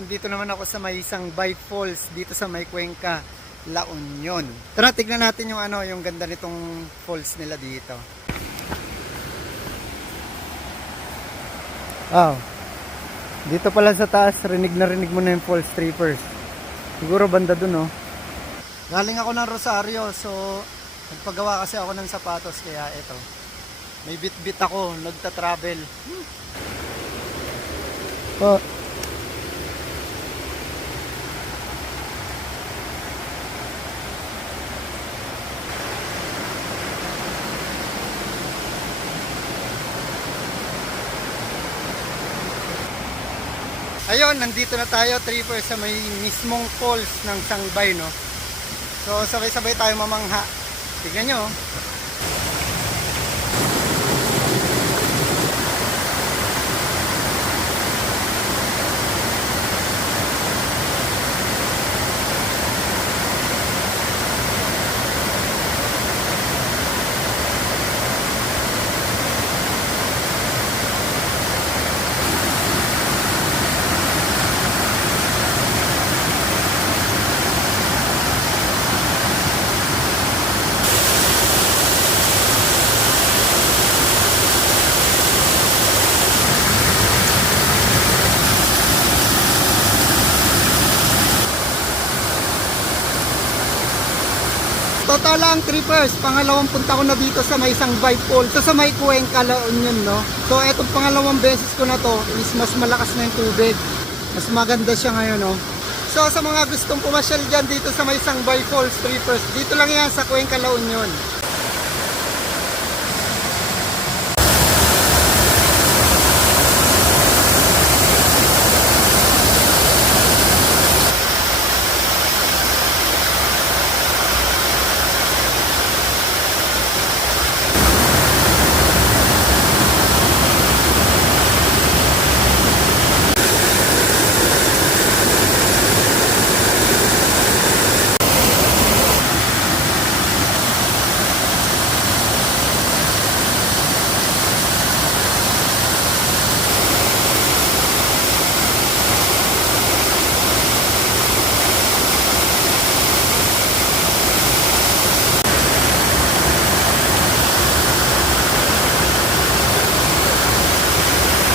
nandito naman ako sa may Sangbay Falls dito sa may Cuenca, La Union. Tara, tignan natin yung yung ganda nitong falls nila dito. Wow. Dito pala sa taas, rinig na rinig mo na yung falls trippers. Siguro banda dun, oh. Galing ako ng Rosario, so nagpagawa kasi ako ng sapatos, kaya ito. May bit-bit ako, nagta-travel. Oh. Ayun, nandito na tayo, trippers, sa may mismong falls ng Sangbay, no? So, sabay-sabay tayo mamangha. Tignan nyo, oh. Total lang, trippers, pangalawang punta ko na dito sa may Sangbay Falls, sa may Cuenca, La Union, no? So etong pangalawang beses ko na to is mas malakas na yung tubig, mas maganda siya ngayon, no? So sa mga gustong pumasyal dyan dito sa may Sangbay Falls, trippers, dito lang yan sa Cuenca, La Union.